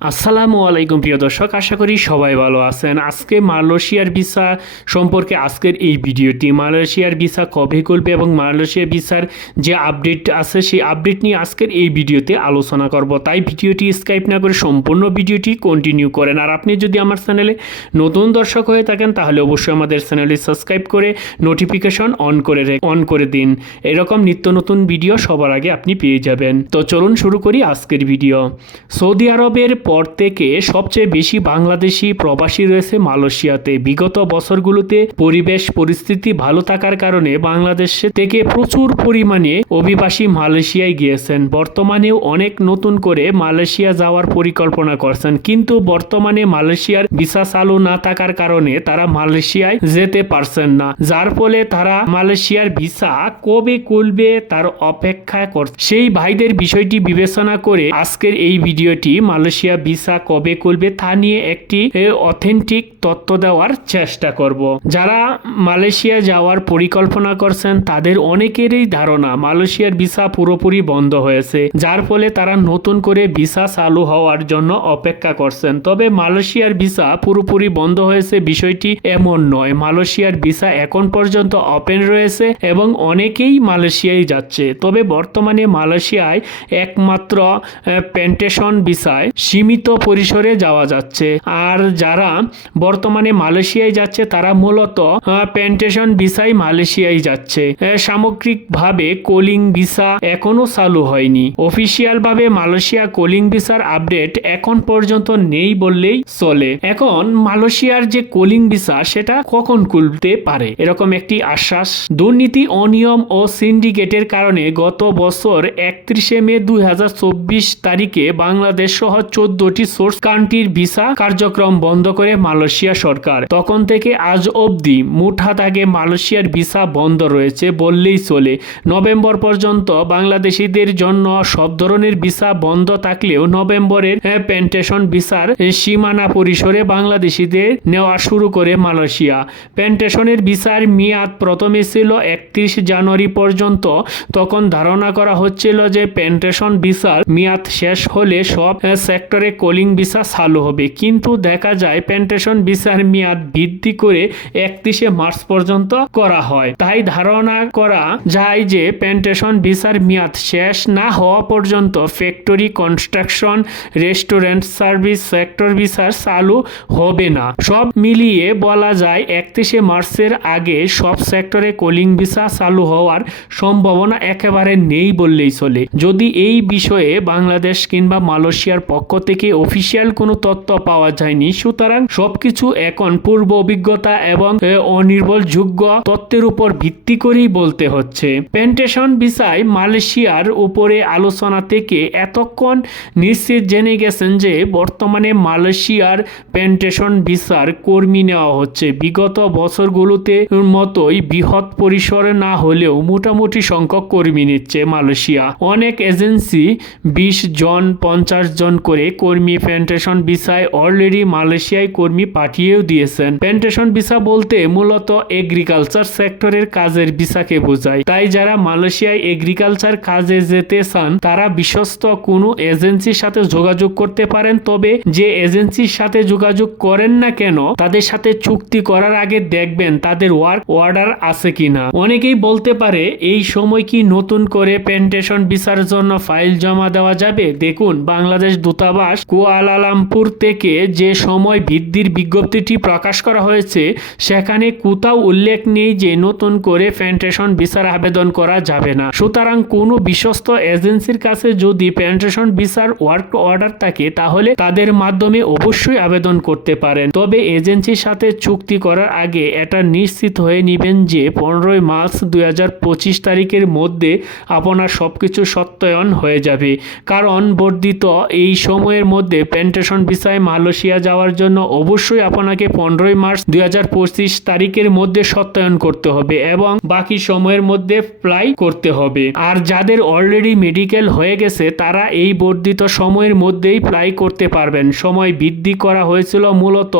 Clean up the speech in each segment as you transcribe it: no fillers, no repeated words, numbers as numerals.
আসসালামু আলাইকুম প্রিয় দর্শক, আশা করি সবাই ভালো আছেন। আজকে মালয়েশিয়ার ভিসা সম্পর্কে আজকের এই ভিডিওটি। মালয়েশিয়ার ভিসা কবে খুলবে এবং মালয়েশিয়ার ভিসার যে আপডেট আছে সেই আপডেট নিয়ে আজকের এই ভিডিওতে আলোচনা করব। তাই ভিডিওটি স্কিপ না করে সম্পূর্ণ ভিডিওটি কন্টিনিউ করেন। আর আপনি যদি আমার চ্যানেলে নতুন দর্শক হয়ে থাকেন তাহলে অবশ্যই আমাদের চ্যানেলটি সাবস্ক্রাইব করে নোটিফিকেশন অন করে দিন। এরকম নিত্য নতুন ভিডিও সবার আগে আপনি পেয়ে যাবেন। তো চলুন শুরু করি আজকের ভিডিও। সৌদি আরবের পর থেকে সবচেয়ে বেশি বাংলাদেশি প্রবাসী রয়েছে মালয়েশিয়াতে। বিগত বছরগুলোতে পরিবেশ পরিস্থিতি ভালো থাকার কারণে বাংলাদেশ থেকে প্রচুর পরিমাণে অভিবাসী মালয়েশিয়ায় গিয়েছেন। বর্তমানেও অনেক নতুন করে মালয়েশিয়া যাওয়ার পরিকল্পনা করছেন, কিন্তু বর্তমানে মালয়েশিয়ার ভিসা চালু না থাকার কারণে তারা মালয়েশিয়ায় যেতে পারছেন না, যার ফলে তারা মালয়েশিয়ার ভিসা কবে খুলবে তার অপেক্ষা করছে। সেই ভাইদের বিষয়টি বিবেচনা করে আজকের এই ভিডিওটি মালয়েশিয়া ভিসা কবে খুলবে তা নিয়ে একটি অথেন্টিক তথ্য দেওয়ার চেষ্টা করব। যারা মালয়েশিয়া যাওয়ার পরিকল্পনা করছেন তাদের অনেকেরই ধারণা মালয়েশিয়ার ভিসা পুরোপুরি বন্ধ হয়েছে, যার ফলে তারা নতুন করে ভিসা চালু হওয়ার জন্য অপেক্ষা করছেন। তবে মালয়েশিয়ার ভিসা পুরোপুরি বন্ধ হয়েছে বিষয়টি এমন নয়। মালয়েশিয়ার ভিসা এখন পর্যন্ত ওপেন রয়েছে এবং অনেকেই মালয়েশিয়ায় যাচ্ছে। তবে বর্তমানে মালয়েশিয়ায় একমাত্র প্ল্যান্টেশন ভিসায় সীমিত পরিসরে যাওয়া যাচ্ছে। আর যারা বর্তমানে মালয়েশিয়ায় যাচ্ছে তারা মূলত প্ল্যান্টেশন ভিসায় মালয়েশিয়ায় যাচ্ছে। সামগ্রিকভাবে কোলিং ভিসা এখনো চালু হয়নি। অফিসিয়াল ভাবে মালয়েশিয়া কোলিং ভিসার আপডেট এখন পর্যন্ত নেই বললেই চলে। এখন মালয়েশিয়ার যে কোলিং ভিসা সেটা কখন খুলতে পারে এরকম একটি আশ্বাস। দুর্নীতি, অনিয়ম ও সিন্ডিকেটের কারণে গত বছর 31 মে 2024 তারিখে বাংলাদেশ সহ 14টি সোর্স কান্ট্রির ভিসা কার্যক্রম বন্ধ করে মালয়েশিয়া সরকার। তখন থেকে আজ অবধি মুঠাত আগে মালয়েশিয়ার ভিসা বন্ধ রয়েছে বললেই চলে। নভেম্বর পর্যন্ত বাংলাদেশিদের জন্য সব ধরনের ভিসা বন্ধ থাকলেও নভেম্বরের প্ল্যান্টেশন ভিসার সীমানা পরিসরে বাংলাদেশিদের নেওয়া শুরু করে মালয়েশিয়া। প্ল্যান্টেশনের ভিসার মেয়াদ প্রথমে ছিল 31 জানুয়ারি পর্যন্ত। তখন ধারণা করা হচ্ছিল যে প্ল্যান্টেশন ভিসার মেয়াদ শেষ হলে সব সেক্টরে কোলিং ভিসা চালু হবে, কিন্তু দেখা যায় প্ল্যান্টেশন ভিসার মেয়াদ বৃদ্ধি করে 31 মার্চ পর্যন্ত করা হয়। তাই ধারণা করা যায় যে প্ল্যান্টেশন ভিসার মেয়াদ শেষ না হওয়া পর্যন্ত factory, construction, restaurant, service sector visa চালু হবে না। সব মিলিয়ে বলা যায় 31 মার্চের আগে সব সেক্টরে কোলিং ভিসা চালু হওয়ার সম্ভাবনা একেবারে নেই বললেই চলে। যদি এই বিষয়ে বাংলাদেশ কিংবা মালয়েশিয়ার পক্ষ থেকে অফিসিয়াল কোনো তথ্য পাওয়া যায়নি, সুতরাং সবকিছু এখন পূর্ব অভিজ্ঞতা এবং অনির্ভরযোগ্য তথ্যের উপর ভিত্তি করেই বলতে হচ্ছে। প্ল্যান্টেশন ভিসায় মালয়েশিয়ার উপরে আলোচনা থেকে এতক্ষণ নিশ্চিত জেনে গেছেন যে বর্তমানে মালয়েশিয়ার প্ল্যান্টেশন ভিসার কর্মী নেওয়া হচ্ছে। বিগত বছরগুলোতে মতোই বৃহৎ পরিসরে না হলেও মোটামুটি সংখ্যক কর্মী নিচ্ছে মালয়েশিয়া। অনেক এজেন্সি 20 জন 50 জন করে কর্মী প্ল্যান্টেশন ভিসায় অলরেডি মালয়েশিয়ায় কর্মী পাঠিয়েও দিয়েছেন। প্ল্যান্টেশন ভিসা বলতে মূলত এগ্রিকালচার সেক্টরের কাজের ভিসাকে বোঝায়। তাই যারা মালয়েশিয়ায় এগ্রিকালচার কাজে যেতে চান তারা বিশ্বস্ত কোনো এজেন্সির সাথে যোগাযোগ করতে পারেন। তবে যে এজেন্সির সাথে যোগাযোগ করেন না কেন তাদের সাথে চুক্তি করার আগে দেখবেন তাদের ওয়ার্ক অর্ডার আছে কিনা। অনেকেই বলতে পারে এই সময় কি নতুন করে প্ল্যান্টেশন ভিসার জন্য ফাইল জমা দেওয়া যাবে? দেখুন, বাংলাদেশ দূতাবাস কুয়ালালামপুর থেকে যে সময় বৃদ্ধির বিজ্ঞপ্তিটি প্রকাশ করা হয়েছে সেখানে কোথাও উল্লেখ নেই যে নতুন করে প্ল্যান্টেশন ভিসার আবেদন করা যাবে না। সুতরাং কোনো বিশ্বস্ত এজেন্সির কাছে যদি প্ল্যান্টেশন ভিসার ওয়ার্ক অর্ডার থাকে তাহলে তাদের মাধ্যমে অবশ্যই আবেদন করতে পারেন। তবে এজেন্সির সাথে চুক্তি করার আগে এটা নিশ্চিত হয়ে নেবেন যে 15 মার্চ 2025 তারিখের মধ্যে আপনার সবকিছু সত্যায়ন হয়ে যাবে, কারণ বর্ধিত এই সময়ের মধ্যে প্ল্যান্টেশন ভিসায় মালয়েশিয়া যাওয়ার জন্য অবশ্যই আপনাকে 15 মার্চ 2025 তারিখের মধ্যে সত্যায়ন করতে হবে এবং বাকি সময়ের মধ্যে অ্যাপ্লাই করতে হবে। আর যাদের অলরেডি মেডিকেল হয়ে গেছে তারা এই বর্ধিত সময়ের মধ্যেই অ্যাপ্লাই করতে পারবেন। সময় বৃদ্ধি করা হয়েছিল মূলত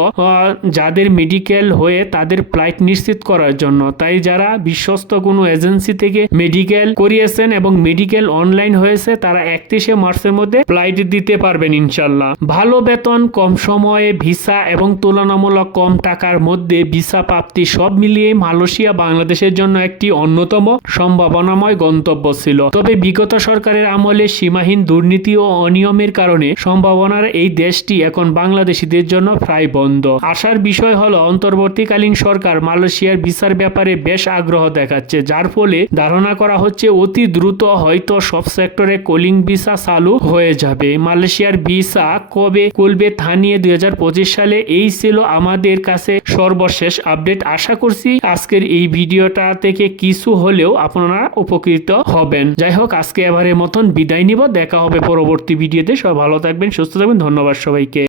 যাদের মেডিকেল হয়ে তাদের ফ্লাইট নিশ্চিত করার জন্য। তাই যারা বিশ্বস্ত কোনো এজেন্সি থেকে মেডিকেল করিয়েছেন এবং মেডিকেল অনলাইন হয়েছে তারা 31 মার্চের মধ্যে ফ্লাইট দিতে পারবেন ইনশাল্লাহ। ভালো বেতন, কম সময়ে ভিসা এবং তুলনামূলক কম টাকার মধ্যে ভিসা প্রাপ্তি সব মিলিয়ে মালয়েশিয়া বাংলাদেশের জন্য একটি অন্যতম সম্ভাবনাময় গন্তব্য ছিল। তবে বিগত সরকারের আমলে সীমাহীন দুর্নীতি ও অনিয়মের কারণে সম্ভাবনার এই দেশটি এখন বাংলাদেশিদের জন্য প্রায় বন্ধ। আশার বিষয় হলো অন্তর্বর্তীকালীন সরকার মালয়েশিয়ার ভিসার ব্যাপারে বেশ আগ্রহ দেখাচ্ছে, যার ফলে ধারণা করা হচ্ছে অতি দ্রুত হয়তো সব সেক্টরে কলিং ভিসা চালু হয়ে যাবে। মালয়েশিয়ার ভিসা কবে খুলবে তা নিয়ে 2025 সালে এই ছিল আমাদের কাছে সর্বশেষ আপডেট। আশা করছি আজকের এই ভিডিওটা থেকে কিছু হলেও আপনারা উপকৃত হবেন। যাই হোক, আজকে এবারের মতন বিদায় নিব। দেখা হবে পরবর্তী ভিডিওতে। সবাই ভালো থাকবেন, সুস্থ থাকবেন। ধন্যবাদ সবাইকে।